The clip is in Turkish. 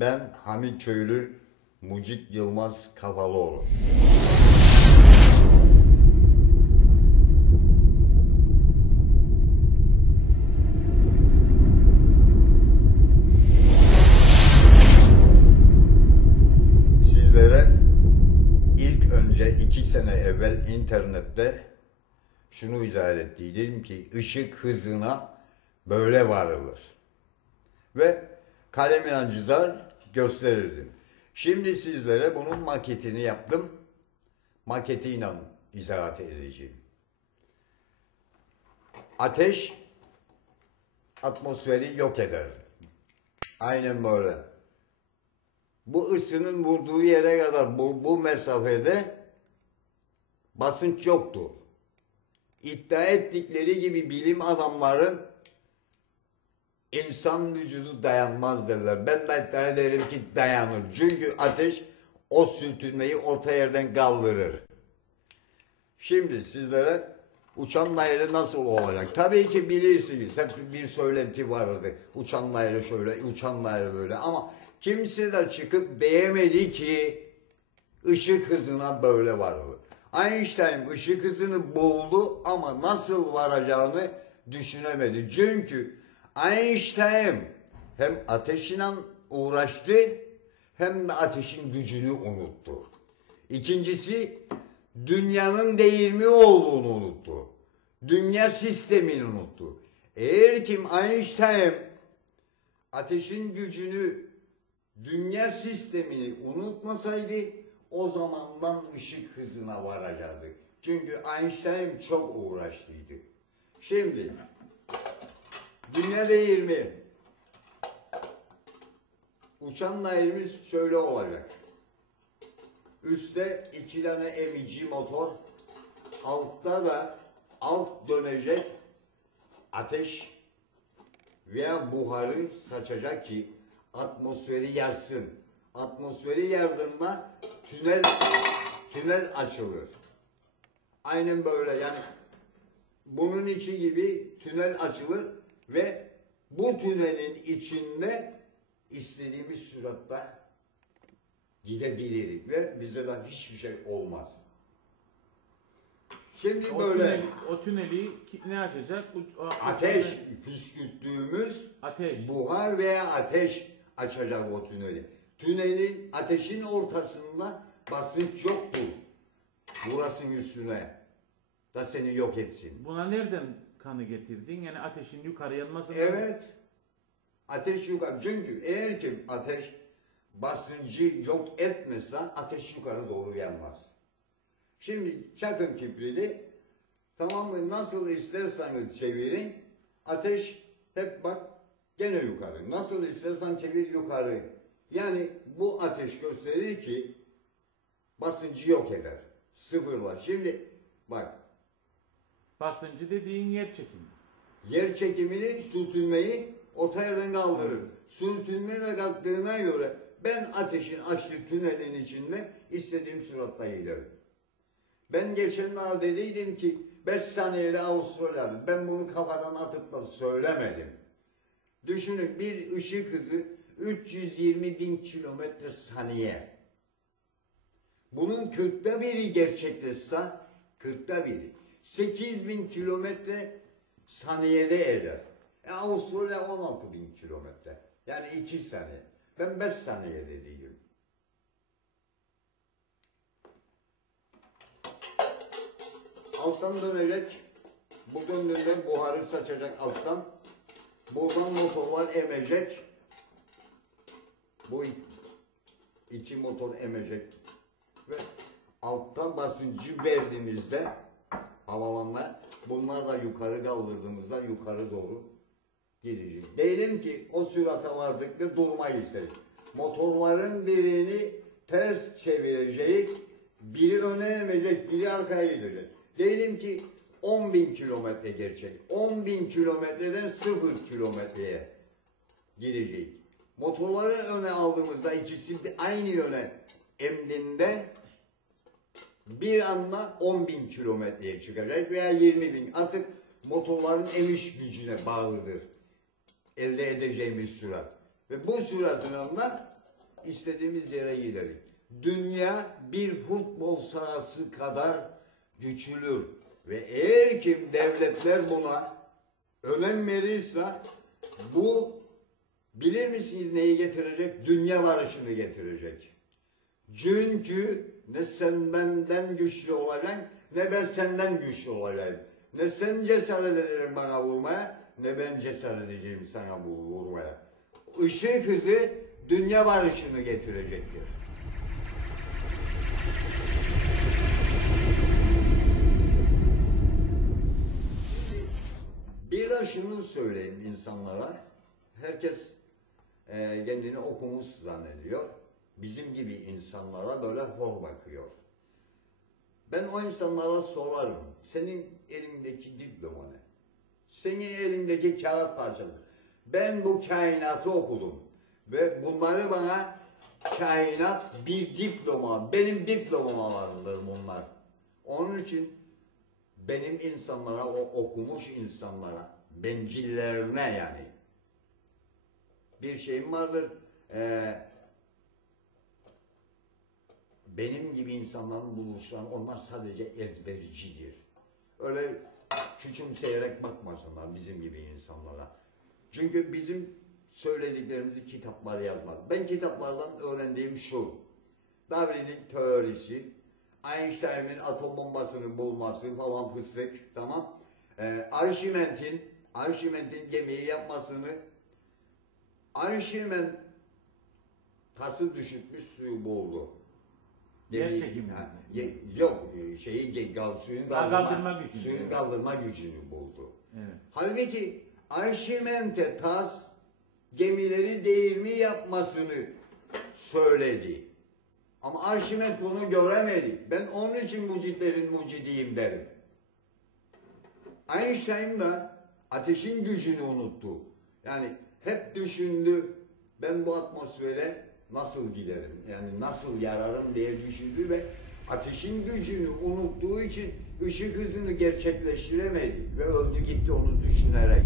Ben Hamit Köylü Mucit Yılmaz Kafalıoğlu. Sizlere ilk önce iki sene evvel internette şunu izah ettiydim ki ışık hızına böyle varılır. Ve kalemle çizer gösterirdim. Şimdi sizlere bunun maketini yaptım. Maketiyle izahat edeceğim. Ateş atmosferi yok eder. Aynen böyle. Bu ısının vurduğu yere kadar bu, bu mesafede basınç yoktu. İddia ettikleri gibi bilim adamların insan vücudu dayanmaz derler. Ben de iddia ederim ki dayanır. Çünkü ateş o sürtünmeyi orta yerden kaldırır. Şimdi sizlere uçan daire nasıl olacak? Tabii ki bilirsiniz. Hep bir söylenti vardı. Uçan daire şöyle, uçan daire böyle. Ama kimse de çıkıp diyemedi ki ışık hızına böyle varılır. Einstein ışık hızını buldu ama nasıl varacağını düşünemedi. Çünkü Einstein hem ateşle uğraştı hem de ateşin gücünü unuttu. İkincisi dünyanın değirmi olduğunu unuttu. Dünya sistemini unuttu. Eğer kim Einstein ateşin gücünü, dünya sistemini unutmasaydı o zamandan ışık hızına varacaktı. Çünkü Einstein çok uğraştıydı. Şimdi dünya değirmi uçan dairemiz şöyle olacak. Üstte iki tane emici motor, altta da alt dönecek ateş veya buharı saçacak ki atmosferi yarsın. Atmosferi yardığında tünel tünel açılır. Aynen böyle yani bunun içi gibi tünel açılır ve bu tünelin içinde istediğimiz süratte gidebiliriz ve bize de hiçbir şey olmaz. Şimdi O, böyle tüneli, o tüneli ne açacak? Bu- ateş püskürttüğümüz Ateş. buhar veya ateş açacak o tüneli. Tünelin ateşin ortasında basınç yoktur. Burasının üstüne da seni yok etsin. Buna nereden kanı getirdin? Yani ateşin yukarı yanmasını. Evet. Ateş yukarı. Çünkü eğer ki ateş basıncı yok etmezse ateş yukarı doğru yanmaz. Şimdi çakın kibriti tamam mı nasıl isterseniz çevirin ateş hep bak gene yukarı. Nasıl istersen çevir yukarı. Yani bu ateş gösterir ki basıncı yok eder. Sıfırlar. Şimdi bak Basıncı dediğin yer çekimi. yer çekimini sürtünmeyi orta yerden kaldırır. Sürtünme de kalktığına göre ben ateşin açtığı tünelin içinde istediğim süratle giderim. Ben geçen daha dediydim ki 5 saniyede Avustralya. Ben bunu kafadan atıp da söylemedim. Düşünün bir ışık hızı 320 bin kilometre saniye. Bunun kırkta biri gerçekleşse, kırkta biri. 8 bin kilometre saniyede eder. E Avustralya 16 bin kilometre. Yani 2 saniye. Ben 5 saniye dediğim. Alttan dönecek. Bu döndüğünde buharı saçacak alttan. Buradan motorlar emecek. Bu iki motor emecek. Ve alttan basıncı verdiğimizde havalanma bunlar da yukarı kaldırdığımızda yukarı doğru gidecek. Diyelim ki o sürata vardık ve durmayı istedik. Motorların birini ters çevirecek, biri öne emecek, biri arkaya gidecek. Diyelim ki 10 bin kilometre gerçek. 10 bin kilometreden 0 kilometreye gidecek. Motorları öne aldığımızda ikisi aynı yöne emdiğinde bir anda 10 bin kilometreye çıkacak veya 20 bin. Artık motorların emiş gücüne bağlıdır elde edeceğimiz sürat. Ve bu süratin anda istediğimiz yere gideriz. Dünya bir futbol sahası kadar güçlüdür. Ve eğer kim devletler buna önem verirse bu bilir misiniz neyi getirecek? Dünya barışını getirecek. Çünkü ne sen benden güçlü olacaksın ne ben senden güçlü olacağım. Ne sen cesaret ederim bana vurmaya ne ben cesaret edeceğim sana vur- vurmaya. Işık hızı dünya barışını getirecektir. Bir de şunu söyleyeyim insanlara. Herkes e, kendini okumuş zannediyor. Bizim gibi insanlara böyle hor bakıyor. Ben o insanlara sorarım. Senin elindeki diploma ne? Senin elindeki kağıt parçası. Ben bu kainatı okudum. Ve bunları bana kainat bir diploma, benim diplomalarımdır bunlar. Onun için benim insanlara, o okumuş insanlara, bencillerine yani bir şeyim vardır. Ee, benim gibi insanların buluşan onlar sadece ezbercidir. Öyle küçümseyerek bakmasınlar bizim gibi insanlara. Çünkü bizim söylediklerimizi kitaplar yazmaz. Ben kitaplardan öğrendiğim şu. Darwin'in teorisi, Einstein'ın atom bombasını bulması falan fıstık, tamam. Ee, Arşimet'in, Arşimet'in gemiyi yapmasını, Arşimet tası düşürtmüş suyu buldu. Yer çekimi. Ha, ye- yok, e, şeyi suyun kaldırma, kaldırma gücünü. suyun kaldırma gücünü buldu. Evet. Halbuki Arşimente tas gemileri değirmi yapmasını söyledi. Ama Arşimet bunu göremedi. Ben onun için mucitlerin mucidiyim derim. Einstein da ateşin gücünü unuttu. Yani hep düşündü ben bu atmosfere nasıl giderim yani nasıl yararım diye düşündü ve ateşin gücünü unuttuğu için ışık hızını gerçekleştiremedi ve öldü gitti onu düşünerek.